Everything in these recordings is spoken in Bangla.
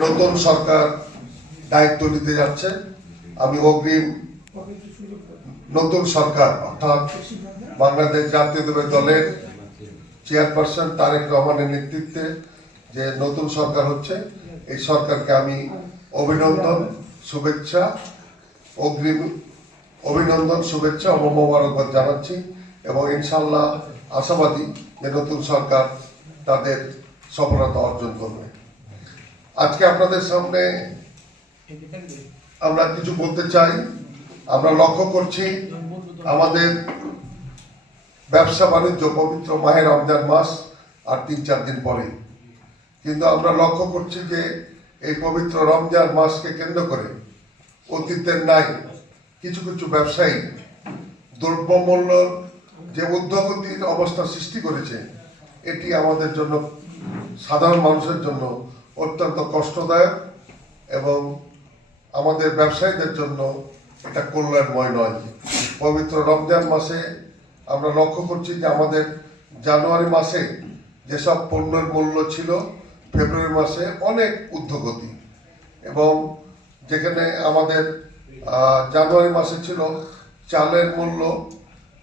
নতুন সরকার দায়িত্ব নিতে যাচ্ছে। আমি অগ্রিম নতুন সরকার অর্থাৎ বাংলাদেশ জাতীয়তাবাদী দলের চেয়ারপারসন তারেক রহমানের নেতৃত্বে যে নতুন সরকার হচ্ছে, এই সরকারকে আমি অভিনন্দন, শুভেচ্ছা, অগ্রিম অভিনন্দন, শুভেচ্ছা ও মোবারকবাদ জানাচ্ছি এবং ইনশাল্লাহ আশাবাদী যে নতুন সরকার তাদের সফলতা অর্জন করবে। আজকে আপনাদের সামনে আমরা কিছু বলতে চাই। আমরা লক্ষ্য করছি আমাদের ব্যবসা বাণিজ্য পবিত্র মাহে রমজান মাস আর ৩-৪ দিন পরে, কিন্তু আমরা লক্ষ্য করছি যে এই পবিত্র রমজান মাসকে কেন্দ্র করে অতীতের নাই কিছু কিছু ব্যবসায়ী দ্রব্যমূল্য যে ঊর্ধ্বগতির অবস্থা সৃষ্টি করেছে, এটি আমাদের জন্য, সাধারণ মানুষের জন্য অত্যন্ত কষ্টদায়ক এবং আমাদের ব্যবসায়ীদের জন্য এটা কল্যাণময় নয়। পবিত্র রমজান মাসে আমরা লক্ষ্য করছি যে আমাদের জানুয়ারি মাসে যেসব পণ্যের মূল্য ছিল, ফেব্রুয়ারি মাসে অনেক ঊর্ধ্বগতি, এবং যেখানে আমাদের জানুয়ারি মাসে ছিল চালের মূল্য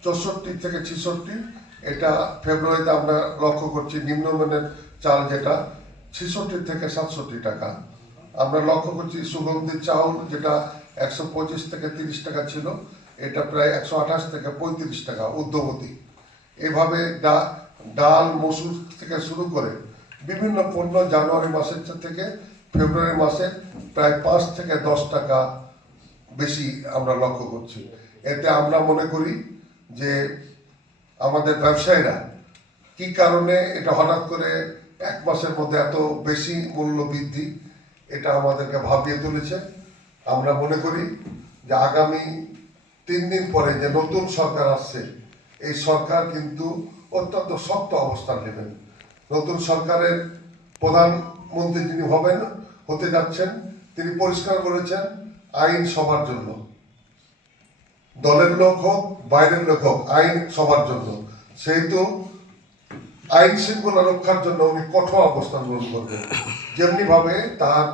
64 থেকে 66, এটা ফেব্রুয়ারিতে আমরা লক্ষ্য করছি নিম্নমানের চাল যেটা 66 থেকে 67 টাকা। আমরা লক্ষ্য করছি সুগন্ধি চাউল যেটা 125 থেকে 30 টাকা ছিল, এটা প্রায় 128 থেকে 35 টাকা ঊর্ধ্বগতি। এভাবে ডাল, মসুর থেকে শুরু করে বিভিন্ন পণ্য জানুয়ারি মাসের থেকে ফেব্রুয়ারি মাসে প্রায় 5 থেকে 10 টাকা বেশি আমরা লক্ষ্য করছি। এতে আমরা মনে করি যে আমাদের ব্যবসায়ীরা কি কারণে এটা হঠাৎ করে এক মাসের মধ্যে এত বেশি মূল্য বৃদ্ধি, এটা আমাদেরকে ভাবিয়ে তুলেছে। আমরা মনে করি যে আগামী 3 দিন পরে যে নতুন সরকার আসছে, এই সরকার কিন্তু অত্যন্ত শক্ত অবস্থান নেবেন। নতুন সরকারের প্রধানমন্ত্রী যিনি হতে যাচ্ছেন, তিনি পরিষ্কার বলেছেন আইন সবার জন্য, দলের লোক হোক বাইরের লোক হোক, আইন সবার জন্য। সেহেতু আইন শৃঙ্খলা রক্ষার জন্য উনি কঠোর অবস্থান গ্রহণ করবেন। যেমনি ভাবে তার